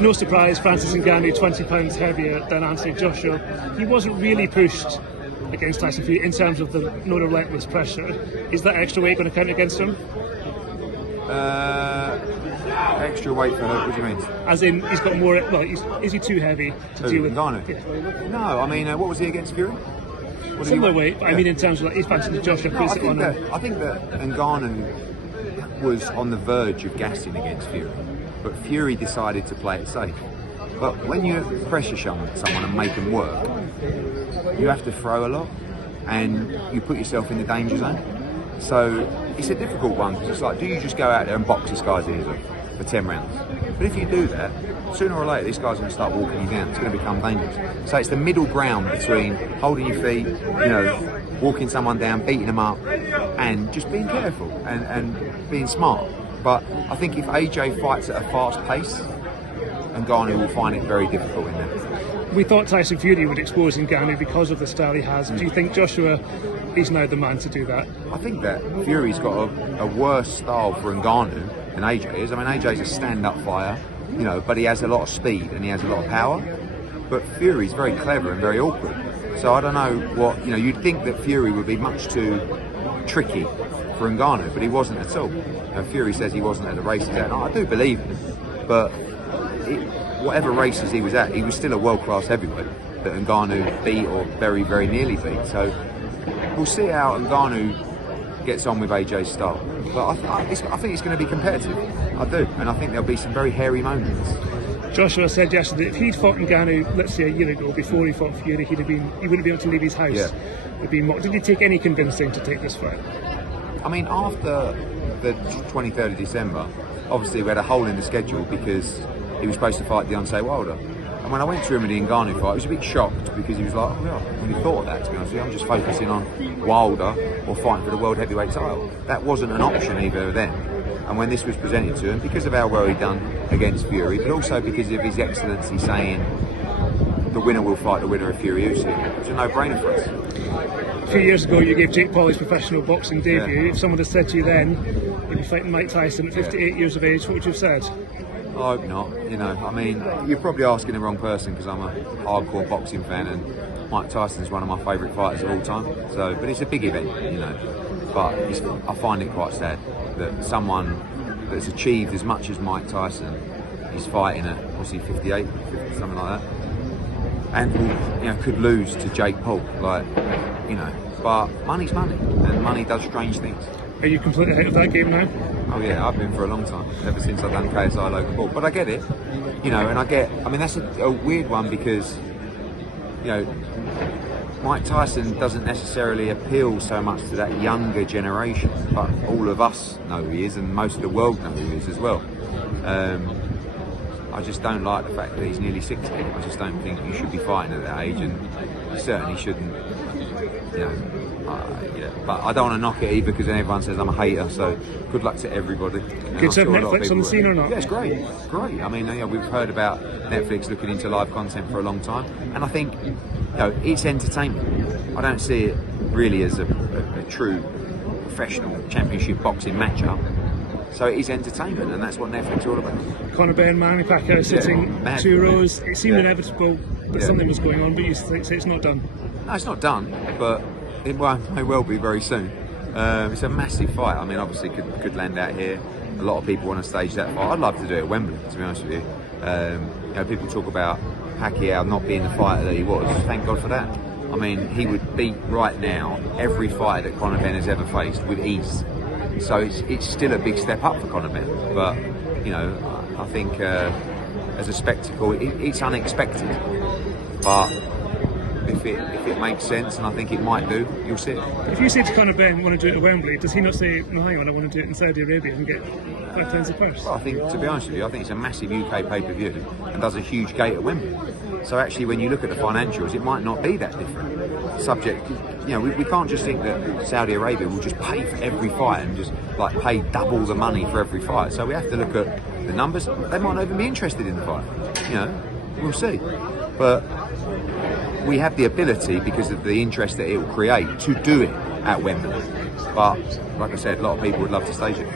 no surprise, Francis Ngannou 20 pounds heavier than Anthony Joshua. He wasn't really pushed against Tyson Fury in terms of the no relentless pressure. Is that extra weight going to count against him? Extra weight for what do you mean? As in, he's got more. Well, is he too heavy to deal with? Ngannou? Yeah. No, I mean, what was he against Fury? Similar weight, but yeah. I mean, in terms of like, if Anthony Joshua puts it on him. I think that Ngannou was on the verge of gassing against Fury, but Fury decided to play it safe. But when you pressure someone and make them work, you have to throw a lot, and you put yourself in the danger zone. So it's a difficult one, because it's like, do you just go out there and box this guy's ears off for 10 rounds? But if you do that, sooner or later this guy's going to start walking you down. It's going to become dangerous. So it's the middle ground between holding your feet, walking someone down, beating them up, and just being careful and being smart. But I think if AJ fights at a fast pace, Ngannou will find it very difficult in there. We thought Tyson Fury would expose Ngannou because of the style he has. Do you think Joshua is now the man to do that? I think that Fury's got a worse style for Ngannou than AJ is. I mean, AJ's a stand-up fighter, but he has a lot of speed and he has a lot of power. But Fury's very clever and very awkward. So I don't know what, you'd think that Fury would be much too tricky for Ngannou, but he wasn't at all. Fury says he wasn't at the races that night. I do believe him, but whatever races he was at, he was still a world-class heavyweight that Ngannou beat or very, very nearly beat. So we'll see how Ngannou gets on with AJ's style. But I think it's going to be competitive. I do, and I think there'll be some very hairy moments. Joshua said yesterday if he'd fought Ngannou, let's say a year ago, before he fought Fury, he wouldn't be able to leave his house. Yeah. He'd be mocked. Did he take any convincing to take this fight? I mean, after the 23rd of December, obviously we had a hole in the schedule because he was supposed to fight Deontay Wilder. And when I went to him in the Ngannou fight, I was a bit shocked because he was like, oh, yeah, I really thought of that, to be honest with you. I'm just focusing on Wilder or fighting for the world heavyweight title. That wasn't an option either then. And when this was presented to him, because of how well he'd done against Fury, but also because of his excellency saying the winner will fight the winner of Fury Usyk, it's a no-brainer for us. A few years ago, you gave Jake Paul his professional boxing debut. Yeah. If someone had said to you then, you'd be fighting Mike Tyson at 58 years of age, what would you have said? I hope not. I mean, you're probably asking the wrong person because I'm a hardcore boxing fan and Mike Tyson's one of my favourite fighters of all time. So, but it's a big event, But I find it quite sad that someone that's achieved as much as Mike Tyson is fighting at, what's he, 58, 50, something like that, and could lose to Jake Paul, But money's money, and money does strange things. Are you completely out of that game now? Oh yeah, I've been for a long time, ever since I've done KSI Logan Paul. But I get it, and I mean, that's a weird one because, Mike Tyson doesn't necessarily appeal so much to that younger generation, but all of us know who he is, and most of the world know who he is as well. I just don't like the fact that he's nearly 60. I just don't think you should be fighting at that age, and you certainly shouldn't, But I don't want to knock it either because then everyone says I'm a hater, so good luck to everybody. Good to have Netflix on the scene or not? Yeah, it's great. It's great. I mean, we've heard about Netflix looking into live content for a long time, and I think it's entertainment. I don't see it really as a true professional championship boxing matchup. So it is entertainment, and that's what Netflix is all about. Conor Benn, Manny Pacquiao sitting two rows. It seemed inevitable that something was going on, but you say it's not done. No, it's not done, but it may well be very soon. It's a massive fight. I mean, obviously could land out here. A lot of people want to stage that fight. I'd love to do it at Wembley, to be honest with you. People talk about Pacquiao not being the fighter that he was. Thank God for that. I mean, he would beat right now every fighter that Conor Benn has ever faced with ease. So it's still a big step up for Conor Benn. But I think as a spectacle, it's unexpected. But if it makes sense, and I think it might do, you'll see it. If you say to Conor Benn, want to do it at Wembley, does he not say, no, hang on, I want to do it in Saudi Arabia and get 5 times the purse? Well, I think, to be honest with you, I think it's a massive UK pay-per-view and does a huge gate at Wembley. So actually, when you look at the financials, it might not be that different. Subject, we can't just think that Saudi Arabia will just pay for every fight and just pay double the money for every fight. So we have to look at the numbers. They might not even be interested in the fight. We'll see. But we have the ability, because of the interest that it will create, to do it at Wembley. But like I said, a lot of people would love to stage it.